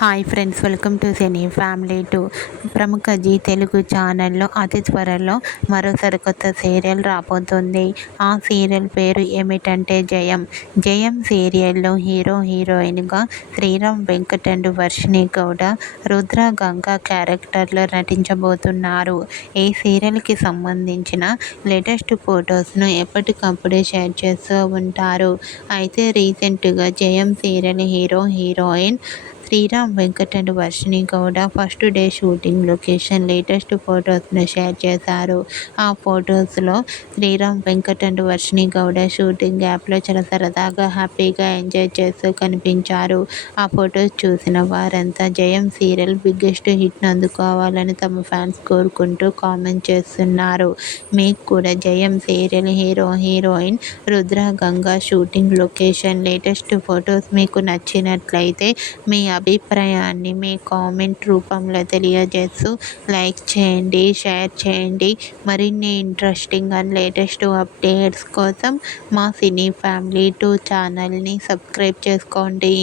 Hi friends, welcome to cine family 2. ప్రముఖ G Telugu ఛానల్లో అతి త్వరలో మరో సరికొత్త సీరియల్ రాబోతుంది. ఆ సీరియల్ పేరు ఏమిటంటే జయం. జయం సీరియల్లో హీరోయిన్గా శ్రీరామ్ వెంకట్ అండ్ వర్షిణి గౌడ, రుద్ర గంగ క్యారెక్టర్లో నటించబోతున్నారు. ఈ సీరియల్కి సంబంధించిన లేటెస్ట్ ఫొటోస్ను ఎప్పటికప్పుడే షేర్ చేస్తూ ఉంటారు. అయితే రీసెంట్గా Jayam serial heroine Sriram Venkat and Varshini Gowda first day shooting location latest ఫొటోస్ను షేర్ చేశారు. ఆ ఫొటోస్లో శ్రీరామ్ వెంకట్ అండ్ వర్షిణి గౌడ షూటింగ్ యాప్లో చాలా సరదాగా హ్యాపీగా ఎంజాయ్ చేస్తూ కనిపించారు. ఆ ఫొటోస్ చూసిన వారంతా జయం సీరియల్ బిగ్గెస్ట్ హిట్ను అందుకోవాలని తమ ఫ్యాన్స్ కోరుకుంటూ కామెంట్ చేస్తున్నారు. మీకు కూడా జయం serial heroine Rudra Ganga shooting location latest photos మీకు నచ్చినట్లయితే మీ అభిప్రాయాన్ని మీ కామెంట్ రూపంలో తెలియజేస్తూ లైక్ చేయండి, షేర్ చేయండి. మరిన్ని ఇంట్రెస్టింగ్ అండ్ లేటెస్ట్ అప్డేట్స్ కోసం మా సినీ ఫ్యామిలీ 2 ఛానల్ని సబ్స్క్రైబ్ చేసుకోండి.